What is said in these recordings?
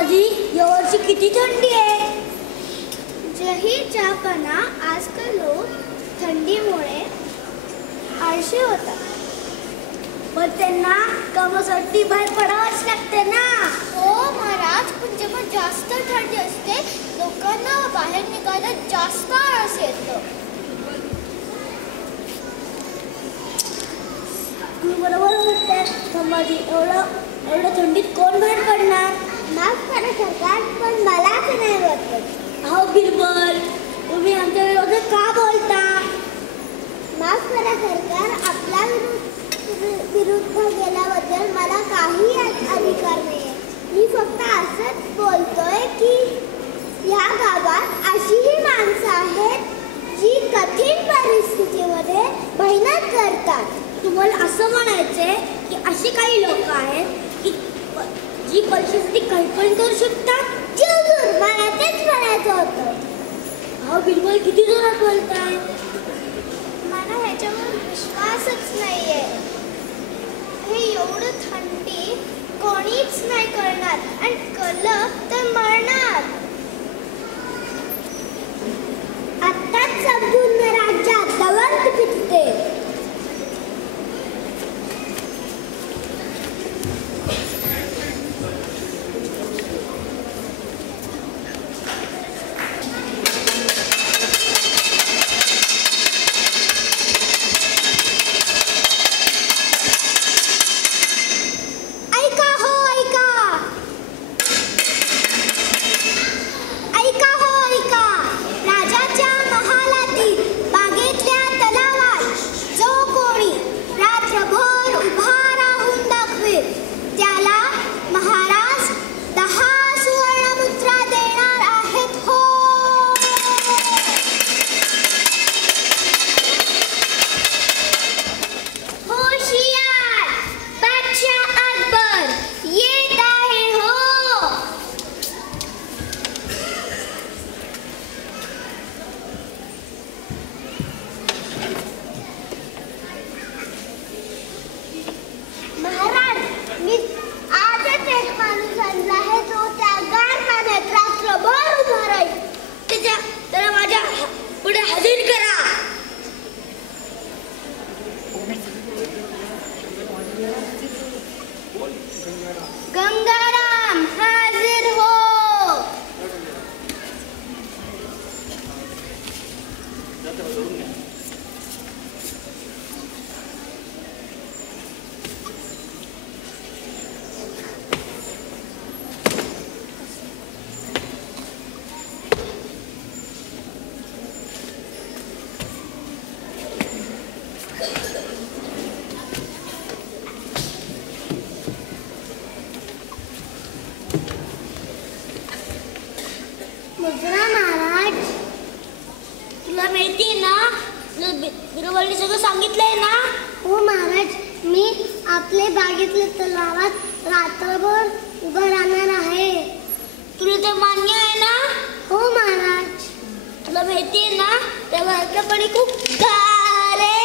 संभाजी, यावर्षी किती थंडी आहे. जही चहापणा आजकाल लोक थंडीमुळे आळशी होतात, पण त्यांना कामासाठी बाहेर पडावंच लागते ना. हो महाराज, पण जेव्हा जास्त थंडी असते लोकांना बाहेर निघायला जास्त आळस येतं. तू बरोबर म्हणते संभाजी, एवढं थंडीत कोण बाहेर पडणार. माफ करा सरकार, पण मला असं नाही वाटत. अहो बिरबल, तुम्ही आमच्या विरोधात का बोलता. माफ करा सरकार, आपल्या विरुद्ध गेल्याबद्दल मला काही अधिकार नाही. मी फक्त असंच बोलतोय की या गावात अशीही माणसं आहेत जी कठीण परिस्थितीमध्ये मेहनत करतात. तुम्हाला असं म्हणायचंय की अशी काही लोक आहेत की जी पैशासाठी काही पण करू शकतात. जरूर, मला तेच म्हणायचं होतं. अहो बिरबल, किती जोरात बोलताय. मला ह्याच्यावर विश्वासच नाहीये. हे एवढं थंडी कोणीच नाही करणार, आणि कळलं तर मरणार. आत्ताच समजून राज्यात दवंत पिटते. गंगाराम हाजिर हो. महाराज, तुला माहितीये ना, बिरबलने सगळं सांगितलंय ना. हो महाराज, मी आपल्या बागेतल्या तलावात रात्रभर उभं राहणार आहे. तुला ते मान्य आहे ना. हो महाराज. तुला माहितीये ना, त्या बाहेरचं पाणी खूप गार आहे.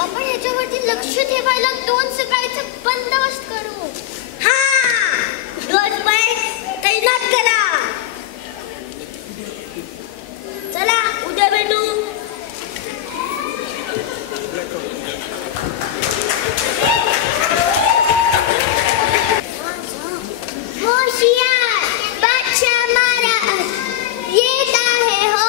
आपण याच्यावरती लक्ष ठेवायला 2 सकाळचा बंदोबस्त करू. हा, 2 बाय तैनात करा. चला, उद्या भेटू. होशियार बादशाह महाराज येत आहे हो.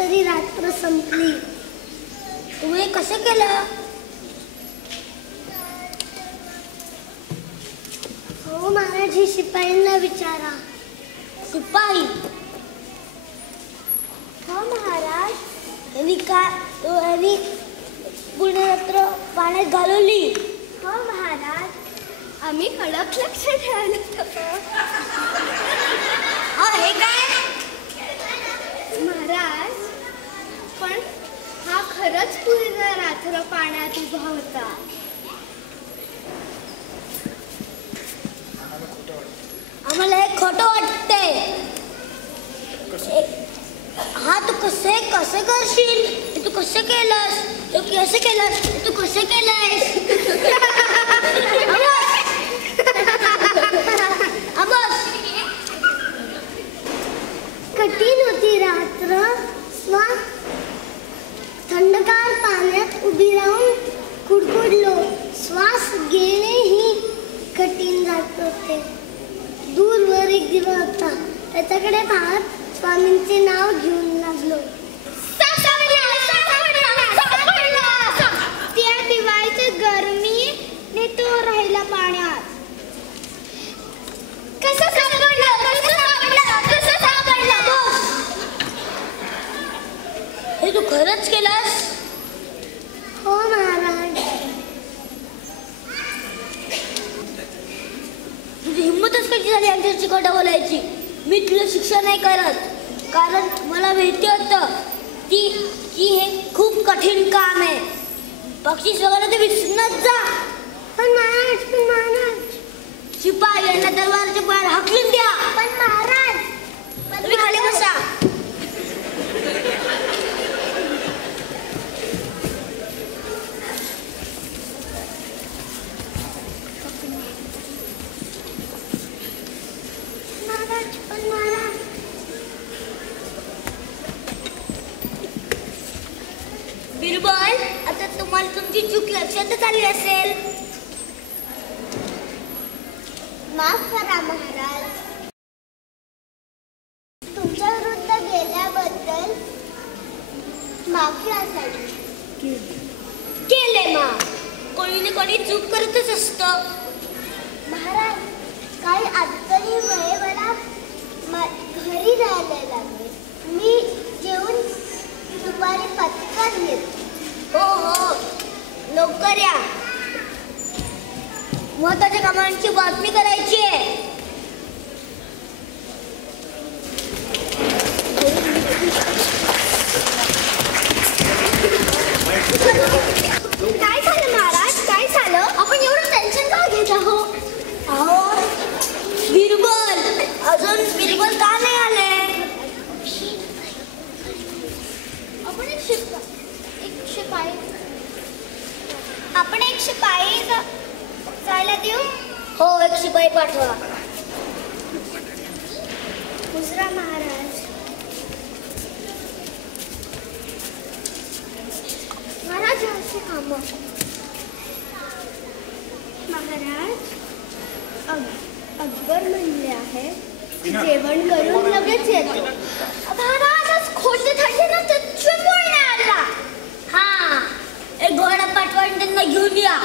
तरी रात्र संपली. तुम्ही कसं केलं? हो महाराज, ही शिपाईंना विचारा. शिपाई? हो महाराज. यांनी पूर्ण रात्र पाण्यात घालवली. हो महाराज. आम्ही कडक लक्ष ठेवलं. हे काय महाराज, पण हा खरंच पूर्ण रात्र पाण्यात उभा होता. आम्हाला हे खोटं वाटतंय. हा तू कसं करशील? तू कसं केलंस? तू कसं केलंयस? कठीण होती रात्र. थंडगार पाण्यात उभी राहून कुडकुडलो. श्वास घेणेही कठीण जात होते. दूरवर एक दिवा होता. त्याच्याकडे पाहत स्वामींचे नाव घेऊन लागलो. त्या दिवाळीच्या गरमीने तो राहिला पाण्यात. कसं सापडलं? हे तू खरंच केलंस? हो महाराज. तुझी हिंमतच कशी झाली आमच्याशी खोटं बोलायची? मी तुला शिक्षा नाही करत, कारण मला माहिती होतं की हे खूप कठीण काम आहे. बक्षीस वगैरे ते विसरूनच जा. पण महाराज. शिपाई यांना दरबाराच्या बाहेर हाकलून द्या. पण महाराज. तुम्ही खाली बसा. बिरबल, आता तुम्हाला तुमची चूक लक्षातच आली असेल. माफ करा महाराज. तुमच्या विरुद्ध गेल्याबद्दल माफी असावी. केले माफ. कोणी ना कोणी चूक करतच असतं. महाराज, काही अडचणीमुळे मला घरी जायला लागले. मी जेवून दुपारी पटकन येतो. हो, लवकर या. महत्वाच्या कामांची बातमी करायची आहे. काय झालं महाराज? काय झालं? आपण एवढं टेन्शन का घेत आहोत? बिरबल, अजून बिरबल का नाही आले? आपण एक शिपाई जायला देऊ. हो, एक शिपाई पाठवा. मुजरा महाराज. महाराज अशी कामं. महाराज, अकबर म्हणले आहे जेवण करून लगेच येतो. महाराज, आज खोटे थंडी ना चुपवून नाही आला. हा, एक घोडा पाठवा आणि त्यांना घेऊन या.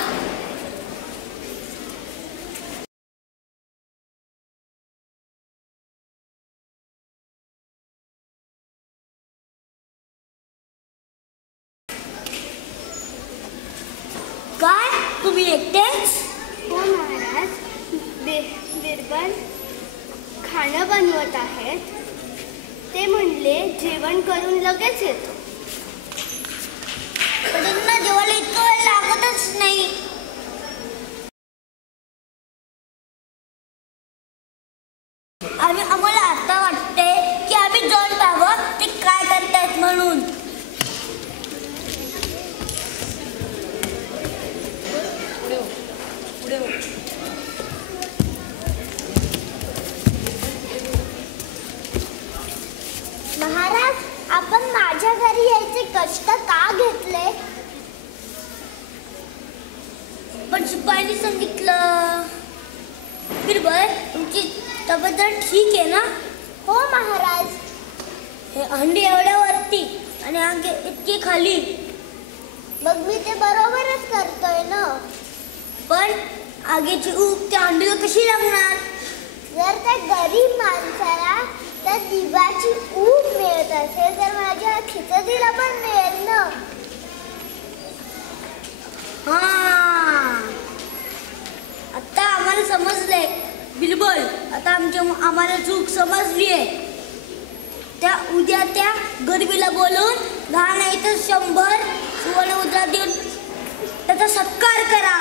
काय तुम्ही एकटेच? हो महाराज. बिरबल खाणं बनवत आहेत. ते म्हणले जेवण करून लगेच येतो. त्यांना जेवायला इतका वेळ लागतच नाही. आम्हाला आता वाटते की आम्ही जाऊन पाहावं ते काय करतायत म्हणून. महाराज, आपण माझ्या घरी यायचे कष्ट का घेतले? पण शिपाईने सांगितलं. बिरबल, तुमची तब्येत ठीक आहे ना? हो महाराज. हे अंडी एवढ्या वरती आणि अंग इतके खाली. मग मी ते बरोबरच करतोय ना. पण आगीची ऊब त्या अंडीला कशी लागणार? जर त्या गरीब माणसाला त्या दिव्याची ऊब मिळत असेल तर माझ्या खिचडीला पण मिळेल ना. हा, आता आम्हाला समजलंय बिलबल. आता आम्हाला चूक समजली आहे. उद्या त्या गरीबीला बोलून 10 नाही तर 100 सुवर्ण मुद्रा देऊन त्याचा सत्कार करा.